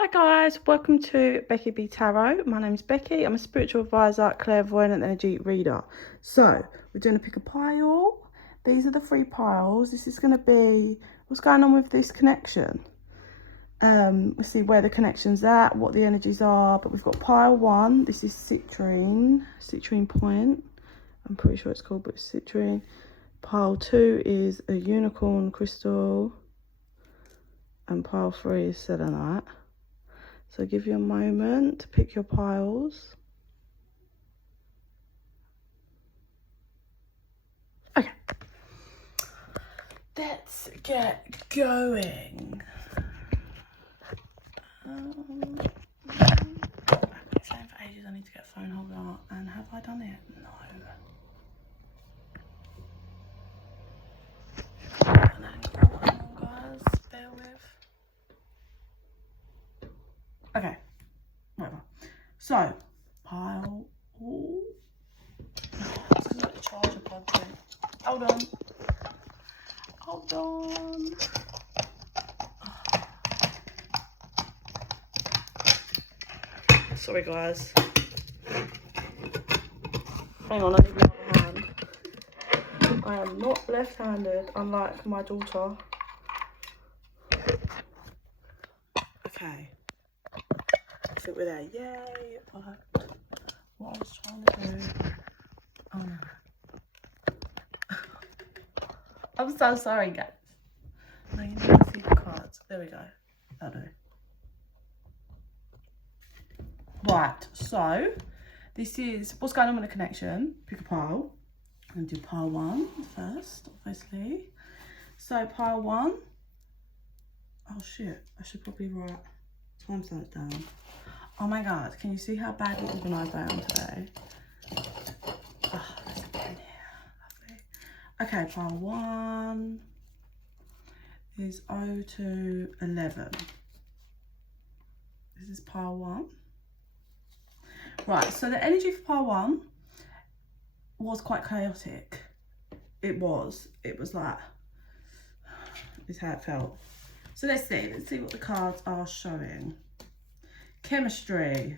Hi guys, welcome to Becky Tarot. My name's Becky. I'm a spiritual advisor, clairvoyant and energy reader. So we're doing a pick a pile. These are the 3 piles. This is going to be what's going on with this connection. We'll see where the connection's at, what the energies are. But we've got pile 1. This is citrine point. I'm pretty sure it's called, but it's citrine. Pile 2 is a unicorn crystal, and pile 3 is selenite. So I'll give you a moment to pick your piles. Okay, let's get going. I've been saying for ages I need to get a phone holder, and have I done it? No. Guys, bear with. Okay, whatever. So, pile. Ooh. Let's let the charger plug in. Hold on. Hold on. Sorry, guys. Hang on, I need my other hand. I am not left-handed, unlike my daughter. Okay. I think we're there. Yay! But what I was trying to do. Oh no. I'm so sorry, guys. No, you need to see the cards. There we go. That'll do. Right, so this is what's going on with the connection. Pick a pile. I'm going to do pile 1 first, obviously. So pile 1. Oh shit, I should probably write timestamps down. Oh my god, can you see how badly organised I am today? Oh, there's a pen here. Lovely. Okay, pile 1 is 0 to 11. This is pile 1. Right, so the energy for pile 1 was quite chaotic. It was like, is how it felt. So let's see what the cards are showing. Chemistry.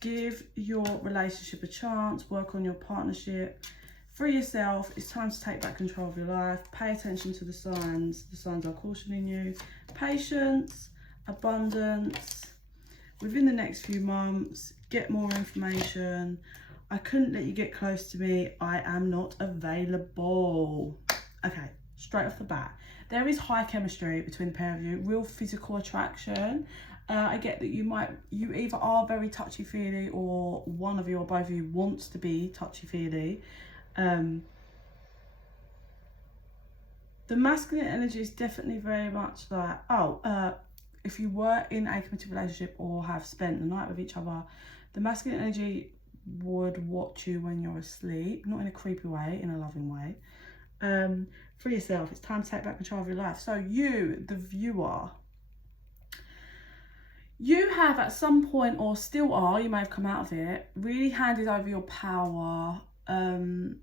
Give your relationship a chance. Work on your partnership. Free yourself. It's time to take back control of your life. Pay attention to the signs. The signs are cautioning you. Patience. Abundance. Within the next few months, get more information. I couldn't let you get close to me. I am not available. Okay, straight off the bat. There is high chemistry between the pair of you, real physical attraction. I get that you either are very touchy-feely, or one of you or both of you wants to be touchy-feely. The masculine energy is definitely very much like, if you were in a committed relationship or have spent the night with each other, the masculine energy would watch you when you're asleep, not in a creepy way, in a loving way. For yourself, it's time to take back control of your life. So you, the viewer, you have at some point, or still are, you may have come out of it, really handed over your power to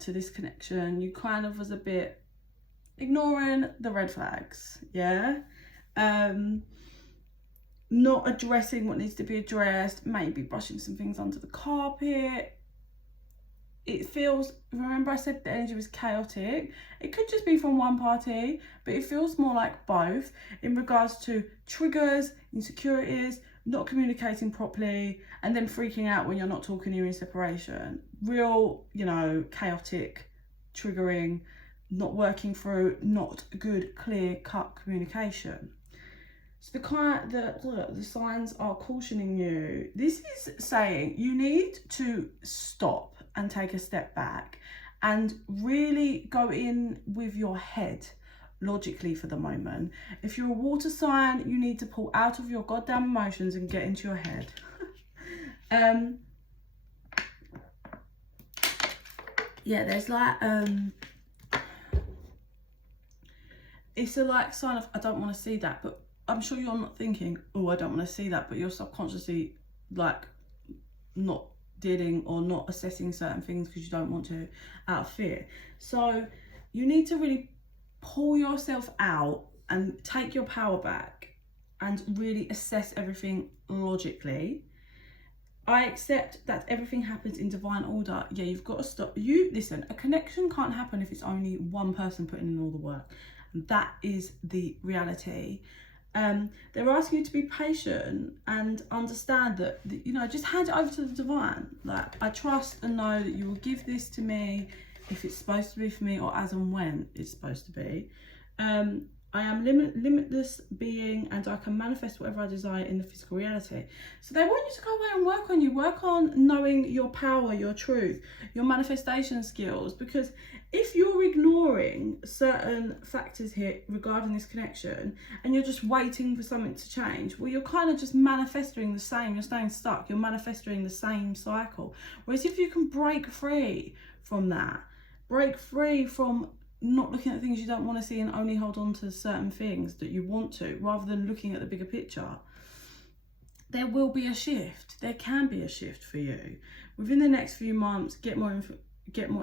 this connection. You kind of was a bit ignoring the red flags, yeah? Not addressing what needs to be addressed, maybe brushing some things under the carpet. It feels, remember I said the energy was chaotic? It could just be from one party, but it feels more like both in regards to triggers, insecurities, not communicating properly, and then freaking out when you're not talking, you're in separation. Real, chaotic, triggering, not working through, not good, clear-cut communication. So the signs are cautioning you. This is saying you need to stop and take a step back and really go in with your head logically for the moment. If you're a water sign, you need to pull out of your goddamn emotions and get into your head. Yeah, there's like it's a like sign of I don't want to see that, but I'm sure you're not thinking, oh, I don't want to see that, but you're subconsciously like not dealing or not assessing certain things because you don't want to, out of fear. So you need to really pull yourself out and take your power back and really assess everything logically. I accept that everything happens in divine order. Yeah, you've got to stop. Listen, a connection can't happen if it's only one person putting in all the work. And that is the reality. They're asking you to be patient and understand that, you know, just hand it over to the divine. Like, I trust and know that you will give this to me if it's supposed to be for me, or as and when it's supposed to be. I am limitless being, and I can manifest whatever I desire in the physical reality. So they want you to go away and work on you. Work on knowing your power, your truth, your manifestation skills. Because if you're ignoring certain factors here regarding this connection, and you're just waiting for something to change, well, you're kind of just manifesting the same. You're staying stuck. You're manifesting the same cycle. Whereas if you can break free from that, break free from not looking at things you don't want to see and only hold on to certain things that you want to, rather than looking at the bigger picture, there will be a shift. There can be a shift for you within the next few months. Get more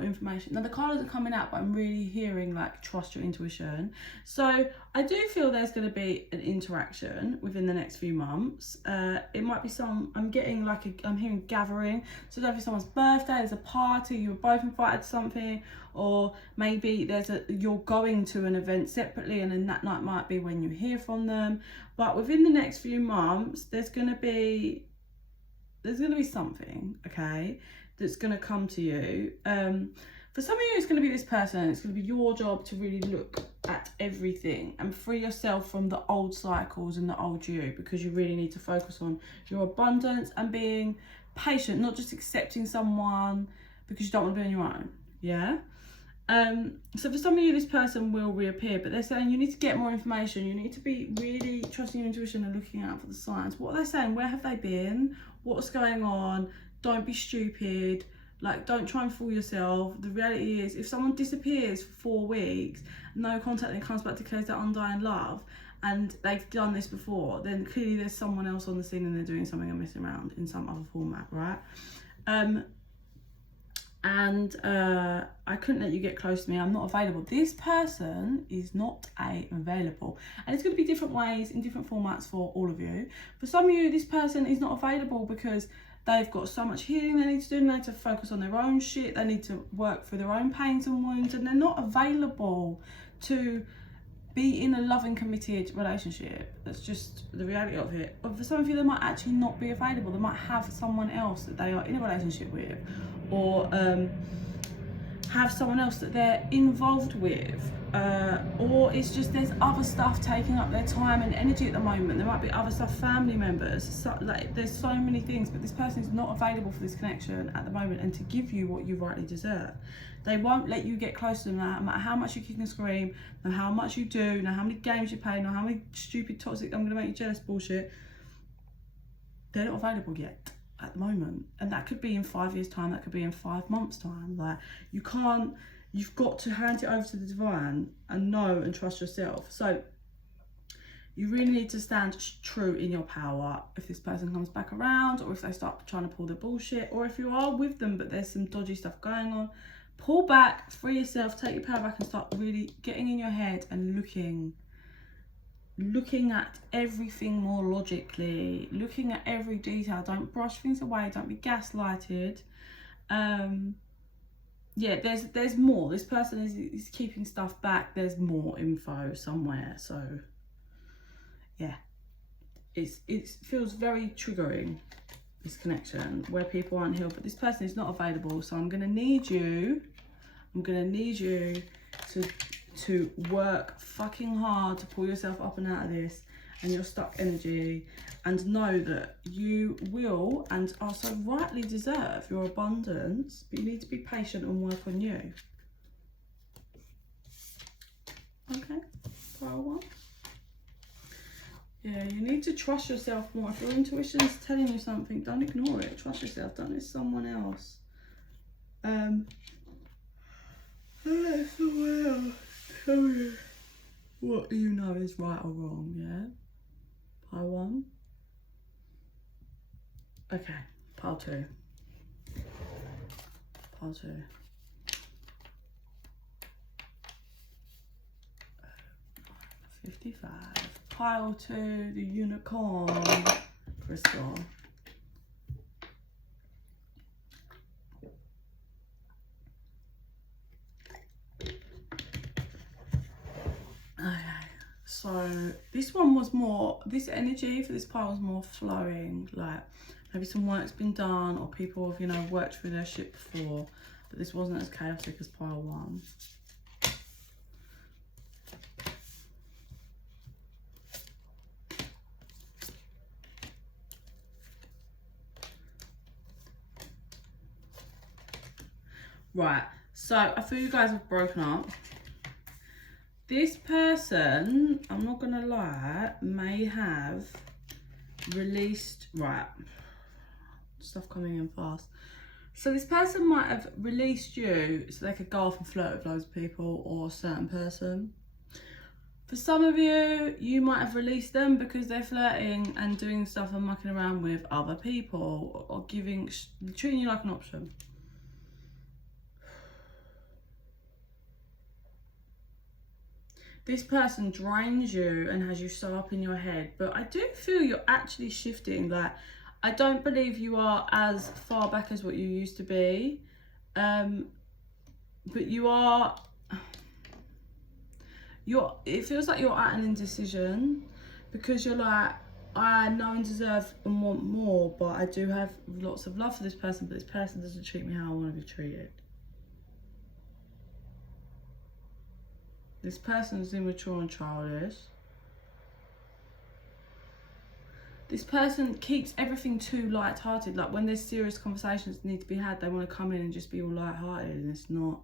information. Now the cards are coming out, but I'm really hearing like trust your intuition. So I do feel there's going to be an interaction within the next few months. It might be I'm getting like I'm hearing gathering. So if it's someone's birthday, there's a party, you're both invited to something, or maybe you're going to an event separately, and then that night might be when you hear from them. But within the next few months, there's going to be something, okay, that's going to come to you. For some of you, it's going to be this person. It's going to be your job to really look at everything and free yourself from the old cycles and the old you, because you really need to focus on your abundance and being patient, not just accepting someone because you don't want to be on your own. Yeah. So for some of you, this person will reappear, but they're saying you need to get more information. You need to be really trusting your intuition and looking out for the signs. What are they saying? Where have they been? What's going on? Don't be stupid. Like, don't try and fool yourself. The reality is, if someone disappears for 4 weeks, no contact, and comes back to declares their undying love, and they've done this before, then clearly there's someone else on the scene and they're doing something and messing around in some other format, right? I couldn't let you get close to me. I'm not available. This person is not available. And it's going to be different ways in different formats for all of you. For some of you, this person is not available because they've got so much healing they need to do, and they need to focus on their own shit. They need to work through their own pains and wounds, and they're not available to be in a loving, committed relationship. That's just the reality of it. But for some of you, they might actually not be available. They might have someone else that they are in a relationship with, or have someone else that they're involved with, or it's just there's other stuff taking up their time and energy at the moment. There might be other stuff, family members, so, like, there's so many things, but this person is not available for this connection at the moment and to give you what you rightly deserve. They won't let you get close to them, no matter how much you kick and scream, no how much you do, no how many games you play, no how many stupid toxic I'm gonna make you jealous bullshit. They're not available yet at the moment, and that could be in 5 years time, that could be in 5 months time. Like, you've got to hand it over to the divine and know and trust yourself. So you really need to stand true in your power. If this person comes back around, or if they start trying to pull their bullshit, or if you are with them but there's some dodgy stuff going on, pull back, free yourself, take your power back, and start really getting in your head and looking at everything more logically, looking at every detail. Don't brush things away, don't be gaslighted. Yeah, there's more. This person is keeping stuff back. There's more info somewhere. So yeah, it feels very triggering, this connection where people aren't healed, but this person is not available. So I'm gonna need you to work fucking hard to pull yourself up and out of this and your stuck energy, and know that you will and are so rightly deserve your abundance, but you need to be patient and work on you. Okay, pile one. Yeah, you need to trust yourself more. If your intuition is telling you something, don't ignore it. Trust yourself. Don't let someone else. Don't let someone else tell you what you know is right or wrong. Yeah. Pile one. Okay, pile two. Pile two. 55. Pile 2, the unicorn crystal. Okay, so this one was more, this energy for this pile was more flowing, like maybe some work's been done or people have, you know, worked through their shit before, but this wasn't as chaotic as pile 1. Right, so I feel you guys have broken up. This person, I'm not gonna lie, may have released, right, stuff coming in fast. So this person might have released you so they could go off and flirt with loads of people or a certain person. For some of you, you might have released them because they're flirting and doing stuff and mucking around with other people or treating you like an option. This person drains you and has you so up in your head, but I do feel you're actually shifting. Like, I don't believe you are as far back as what you used to be, but you are, it feels like you're at an indecision because you're like, I know and deserve and want more, but I do have lots of love for this person, but this person doesn't treat me how I want to be treated. This person's immature and childish. This person keeps everything too light-hearted. Like when there's serious conversations that need to be had, they want to come in and just be all light-hearted, and it's not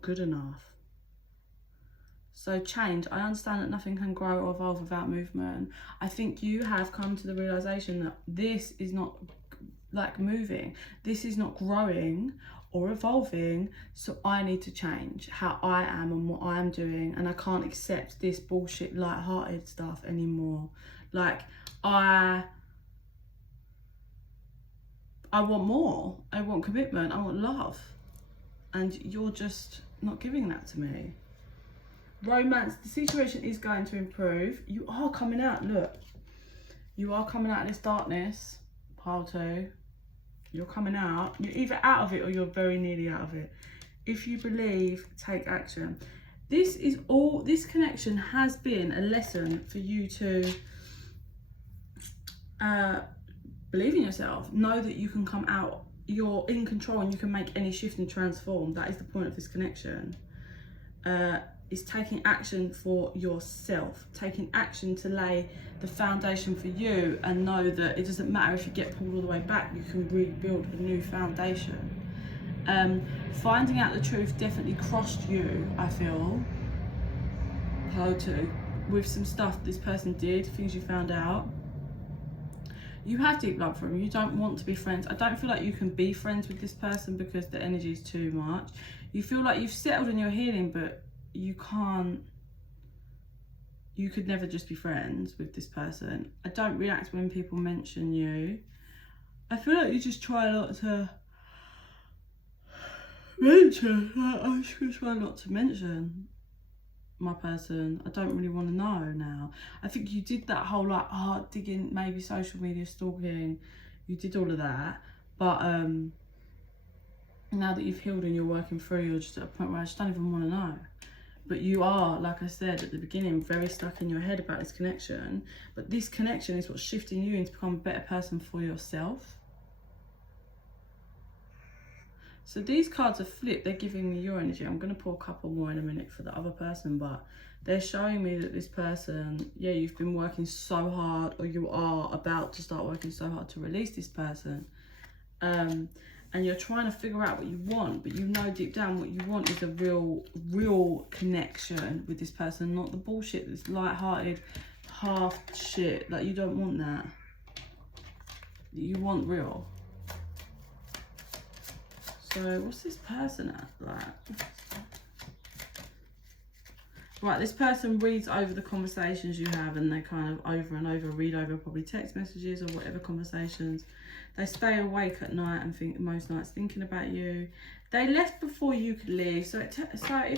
good enough. So change. I understand that nothing can grow or evolve without movement. I think you have come to the realization that this is not like moving. This is not growing or evolving, so I need to change how I am and what I am doing, and I can't accept this bullshit light-hearted stuff anymore. Like, I want more. I want commitment. I want love, and you're just not giving that to me. Romance, the situation is going to improve. You are coming out, look. You are coming out of this darkness, pile 2. You're coming out. You're either out of it or you're very nearly out of it. If you believe, take action. This connection has been a lesson for you to believe in yourself. Know that you can come out. You're in control and you can make any shift and transform. That is the point of this connection. Is taking action for yourself, taking action to lay the foundation for you, and know that it doesn't matter if you get pulled all the way back, you can rebuild a new foundation. Finding out the truth definitely crossed you, I feel, pile 2, with some stuff this person did, things you found out. You have deep love for him. You don't want to be friends. I don't feel like you can be friends with this person because the energy is too much. You feel like you've settled in your healing, but you can't, you could never just be friends with this person. I don't react when people mention you. I feel like you just try not to mention. I just try not to mention my person. I don't really want to know now. I think you did that whole like art digging, maybe social media stalking. You did all of that, but now that you've healed and you're working through, you're just at a point where I just don't even want to know. But you are, like I said at the beginning, very stuck in your head about this connection. But this connection is what's shifting you into become a better person for yourself. So these cards are flipped. They're giving me your energy. I'm going to pull a couple more in a minute for the other person. But they're showing me that this person, yeah, you've been working so hard, or you are about to start working so hard to release this person. And you're trying to figure out what you want, but you know deep down what you want is a real connection with this person, not the bullshit that's light-hearted, half shit. Like, you don't want that. You want real. So, what's this person at? Like, right, this person reads over the conversations you have, and they kind of over and over read over probably text messages or whatever conversations. They stay awake at night and think most nights thinking about you. They left before you could leave, so it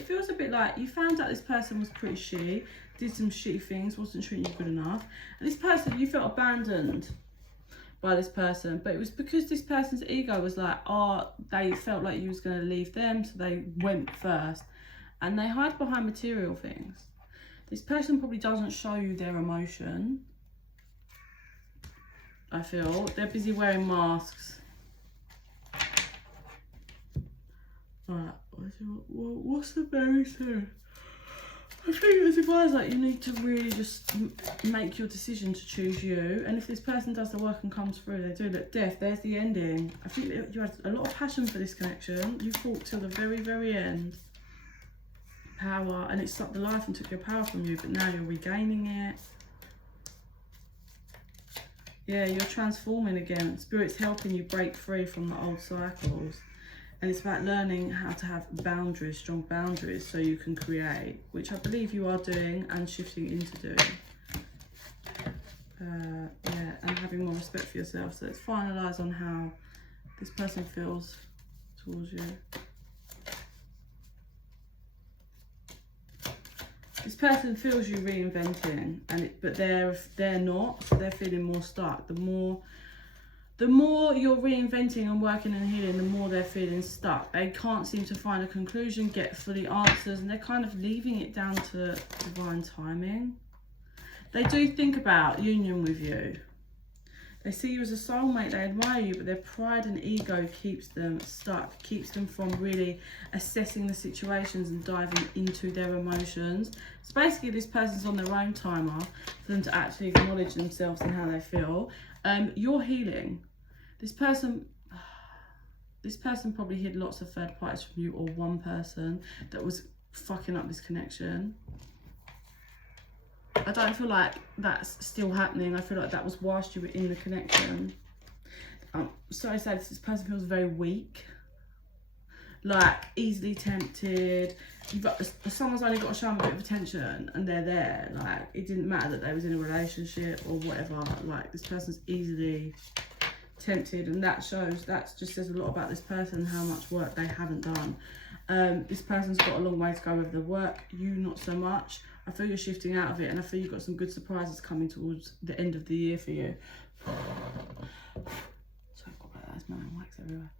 feels a bit like you found out this person was pretty shitty. did some shitty things, wasn't treating you good enough. And this person, you felt abandoned by this person, but it was because this person's ego was like, oh, they felt like you was going to leave them, so they went first. And they hide behind material things. This person probably doesn't show you their emotion. I feel they're busy wearing masks. Alright, what's the very thing? I think it's advised like you need to really just make your decision to choose you. And if this person does the work and comes through, they do look death. There's the ending. I think you had a lot of passion for this connection. You fought till the very, very end. Power, and it sucked the life and took your power from you, but now you're regaining it. Yeah, you're transforming again. Spirit's helping you break free from the old cycles. And it's about learning how to have boundaries, strong boundaries, so you can create, which I believe you are doing and shifting into doing. Yeah, and having more respect for yourself. So let's finalise on how this person feels towards you. This person feels you reinventing, but they're not. So they're feeling more stuck. The more you're reinventing and working and healing, the more they're feeling stuck. They can't seem to find a conclusion, get fully answers, and they're kind of leaving it down to divine timing. They do think about union with you. They see you as a soulmate, they admire you, but their pride and ego keeps them stuck, keeps them from really assessing the situations and diving into their emotions. So basically this person's on their own timer for them to actually acknowledge themselves and how they feel. You're healing. This person probably hid lots of third parties from you, or one person that was fucking up this connection. I don't feel like that's still happening. I feel like that was whilst you were in the connection. So sad, this person feels very weak, like easily tempted. Someone's only got to show them a bit of attention and they're there. Like it didn't matter that they was in a relationship or whatever. Like this person's easily tempted, and that just says a lot about this person and how much work they haven't done. This person's got a long way to go with the work, you not so much. I feel you're shifting out of it, and I feel you've got some good surprises coming towards the end of the year for you. Sorry about that, there's my wax everywhere.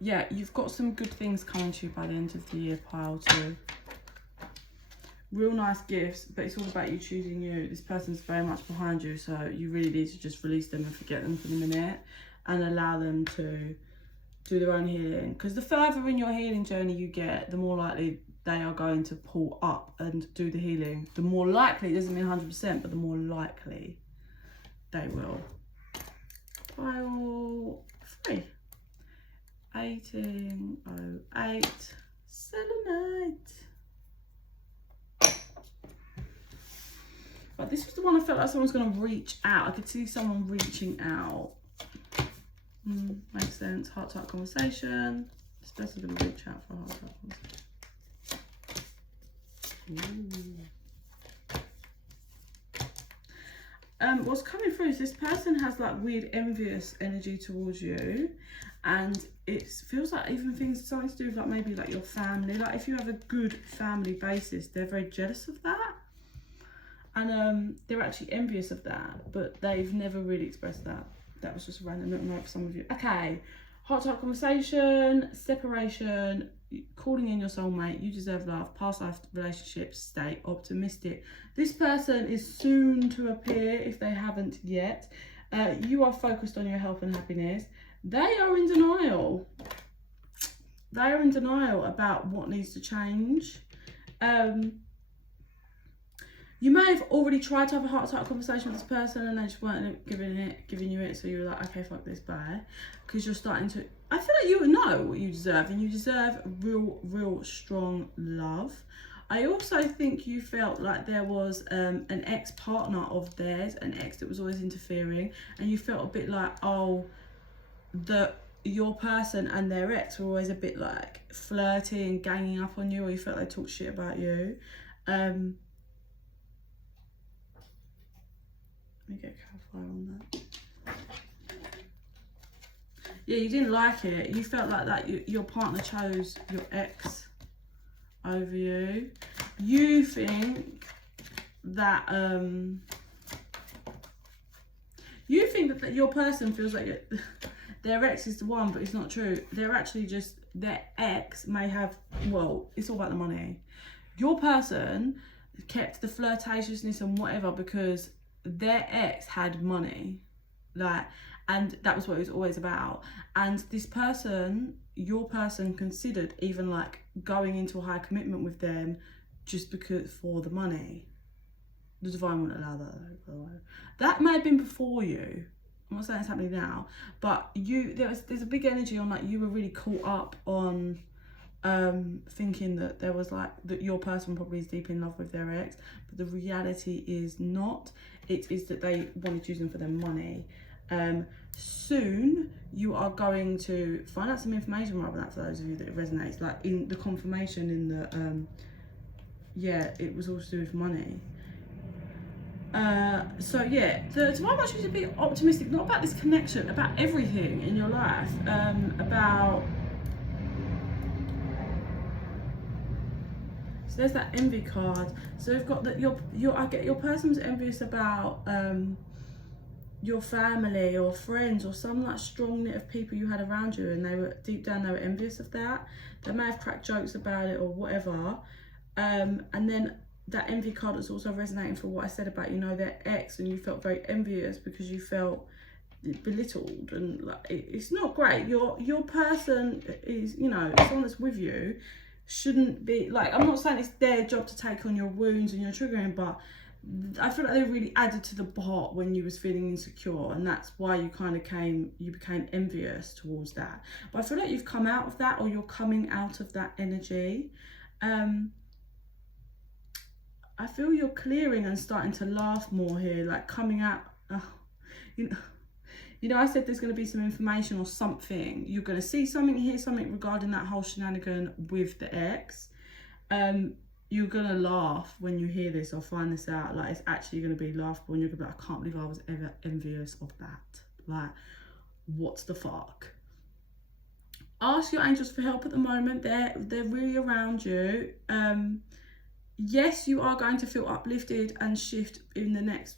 Yeah, you've got some good things coming to you by the end of the year, pile too. Real nice gifts, but it's all about you choosing you. This person's very much behind you, so you really need to just release them and forget them for the minute and allow them to do their own healing. Because the further in your healing journey you get, the more likely they are going to pull up and do the healing. The more likely, it doesn't mean 100%, but the more likely they will. Pile 3. 1808 selenite. But this was the one I felt like someone's going to reach out. I could see someone reaching out. Makes sense. Heart-to-heart conversation. This person's going to reach out for a heart-to-heart conversation. What's coming through is this person has like weird envious energy towards you, and it feels like even something to do with like maybe like your family. Like if you have a good family basis, they're very jealous of that, and they're actually envious of that, but they've never really expressed that. That was just a random little note for some of you. Okay, heart-to-heart conversation, separation, calling in your soulmate, you deserve love, past life relationships, stay optimistic. This person is soon to appear if they haven't yet. You are focused on your health and happiness. They are in denial. They are in denial about what needs to change. You may have already tried to have a heart-to-heart conversation with this person and they just weren't giving you it, so you were like, okay, fuck this, bye. Because you're starting to, I feel like you know what you deserve, and you deserve real strong love. I also think you felt like there was an ex-partner of theirs, an ex that was always interfering, and you felt a bit like, oh, your person and their ex were always a bit like flirty and ganging up on you, or you felt they talked shit about you. Let me get a clarifier on that. Yeah, you didn't like it. You felt like that your partner chose your ex over you. You think that your person feels like their ex is the one, but it's not true. They're actually just, their ex may have, well, it's all about the money. Your person kept the flirtatiousness and whatever because their ex had money, like, and that was what it was always about. And this person, your person, considered even like going into a high commitment with them just because for the money. The divine wouldn't allow that though, by the way. That may have been before you. I'm not saying it's happening now, but there's a big energy on like you were really caught up on thinking that there was like that your person probably is deep in love with their ex, but the reality is not. It is that they wanted to use them for their money. Soon you are going to find out some information about that, for those of you that it resonates, like in the confirmation in the yeah, it was all to do with money. So yeah, the divine wants you to be optimistic, not about this connection, about everything in your life, about, so there's that envy card. So we've got that I get your person's envious about your family or friends or some like strong knit of people you had around you, and they were deep down, they were envious of that. They may have cracked jokes about it or whatever, and then that envy card is also resonating for what I said about, you know, their ex, and you felt very envious because you felt belittled, and like it's not great. Your person is, you know, someone that's with you shouldn't be like, I'm not saying it's their job to take on your wounds and your triggering, but I feel like they really added to the pot when you was feeling insecure, and that's why you became envious towards that. But I feel like you've come out of that, or you're coming out of that energy. I feel you're clearing and starting to laugh more here, like coming out. You know, I said there's going to be some information or something. You're going to see something, hear something regarding that whole shenanigan with the ex. You're going to laugh when you hear this or find this out. Like, it's actually going to be laughable, and you're going to be like, I can't believe I was ever envious of that. Like, what's the fuck? Ask your angels for help at the moment. They're really around you. Yes, you are going to feel uplifted and shift in the next,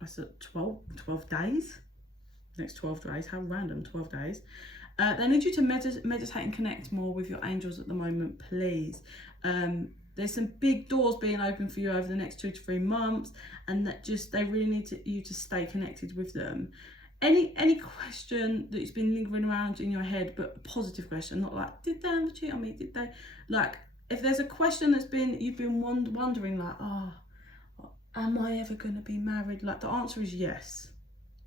I said 12 days. Next 12 days, how random, 12 days. They need you to meditate and connect more with your angels at the moment, please. There's some big doors being open for you over the next 2 to 3 months, and that just, they really need you to stay connected with them. Any question that's been lingering around in your head, but a positive question, not like, did they ever cheat on me? Did they, like, if there's a question that's been, you've been wondering like, oh, am I ever going to be married? Like, the answer is yes.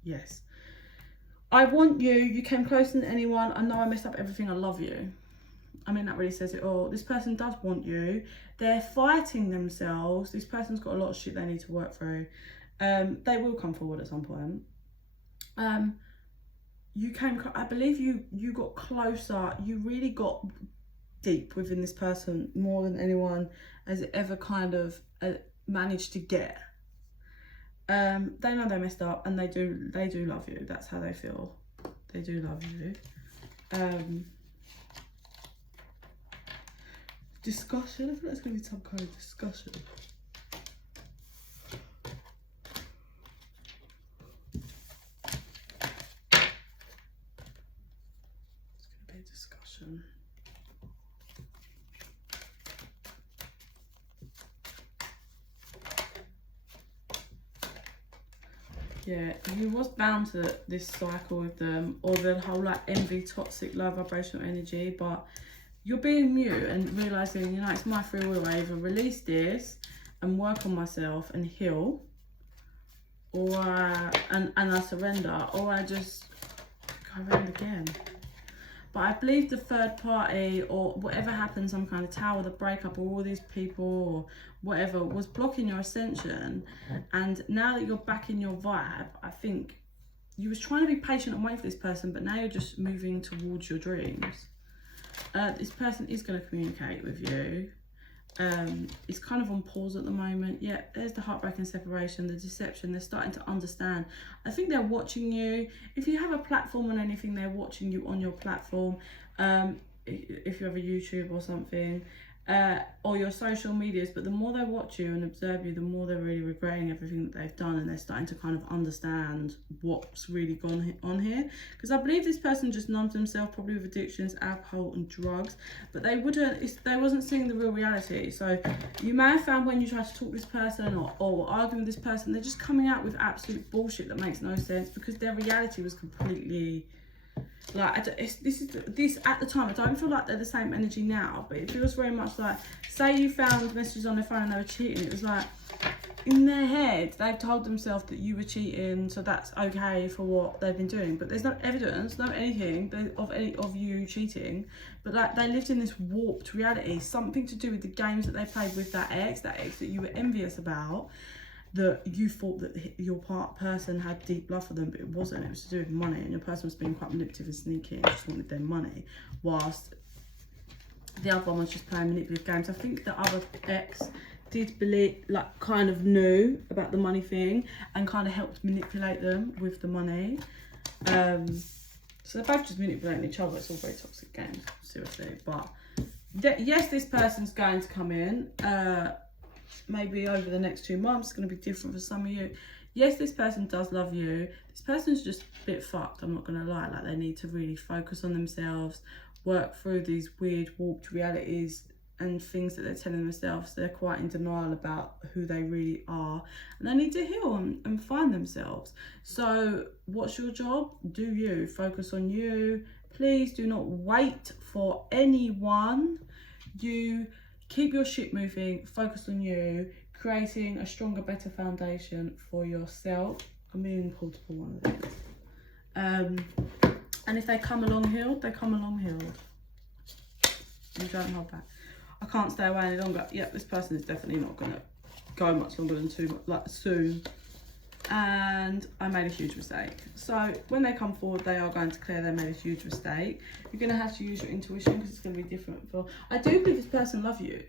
Yes. I want you. You came closer than anyone. I know I messed up everything. I love you. I mean, that really says it all. This person does want you. They're fighting themselves. This person's got a lot of shit they need to work through. They will come forward at some point. I believe you got closer. You really got deep within this person more than anyone has ever kind of managed to get. They know they messed up, and they do love you. That's how they feel. They do love you. Discussion. I feel like it's going to be some kind of discussion. It's going to be a discussion. Yeah, you was bound to this cycle with them, or the whole like envy, toxic, low vibrational energy, but you're being mute and realising, you know, it's my free will. I either release this and work on myself and heal, or I surrender, or I just go around again. But I believe the third party, or whatever happened, some kind of tower, the breakup, or all these people, or whatever, was blocking your ascension. And now that you're back in your vibe, I think you was trying to be patient and wait for this person, but now you're just moving towards your dreams. This person is going to communicate with you. It's kind of on pause at the moment. Yeah, there's the heartbreak and separation, the deception. They're starting to understand. I think they're watching you. If you have a platform on anything, they're watching you on your platform. If you have a YouTube or something, or your social medias, but the more they watch you and observe you, the more they're really regretting everything that they've done, and they're starting to kind of understand what's really gone on here. Because I believe this person just numbed themselves, probably with addictions, alcohol and drugs, but they wasn't seeing the real reality. So you may have found when you try to talk to this person or argue with this person, they're just coming out with absolute bullshit that makes no sense, because their reality was completely like, this at the time, I don't feel like they're the same energy now, but it feels very much like, say you found messages on their phone and they were cheating, it was like, in their head, they've told themselves that you were cheating, so that's okay for what they've been doing, but there's no evidence, no anything of you cheating, but like, they lived in this warped reality, something to do with the games that they played with that ex that you were envious about, that you thought that your person had deep love for them, but it wasn't. It was to do with money, and your person was being quite manipulative and sneaky and just wanted their money, whilst the other one was just playing manipulative games. I think the other ex did believe, like, kind of knew about the money thing and kind of helped manipulate them with the money. So they're both just manipulating each other. It's all very toxic games, seriously. But yes, this person's going to come in. Maybe over the next 2 months, it's going to be different for some of you. Yes, this person does love you. This person's just a bit fucked, I'm not going to lie. Like, they need to really focus on themselves, work through these weird warped realities and things that they're telling themselves. They're quite in denial about who they really are, and they need to heal and find themselves. So what's your job? Do you focus on you. Please do not wait for anyone. You keep your shit moving, focus on you, creating a stronger, better foundation for yourself. I'm being pulled for one of these. And if they come along healed, they come along healed. You don't hold back. I can't stay away any longer. Yeah, this person is definitely not going to go much longer than soon. And I made a huge mistake. So when they come forward, they are going to declare they made a huge mistake. You're going to have to use your intuition, because it's going to be different for... I do believe this person loves you.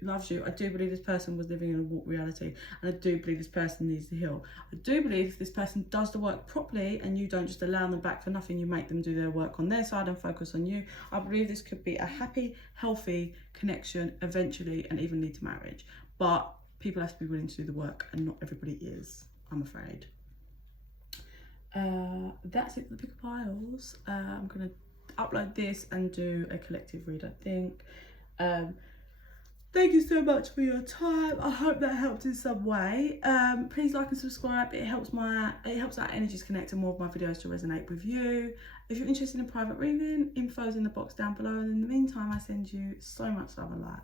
I do believe this person was living in a warped reality, and I do believe this person needs to heal. I do believe if this person does the work properly and you don't just allow them back for nothing, you make them do their work on their side and focus on you. I believe this could be a happy, healthy connection eventually, and even lead to marriage. But people have to be willing to do the work, and not everybody is, I'm afraid. That's it for the pick of piles. I'm gonna upload this and do a collective read, I think. Thank you so much for your time. I hope that helped in some way. Please like and subscribe. It helps our energies connect and more of my videos to resonate with you. If you're interested in private reading, info's in the box down below, and in the meantime, I send you so much love and light.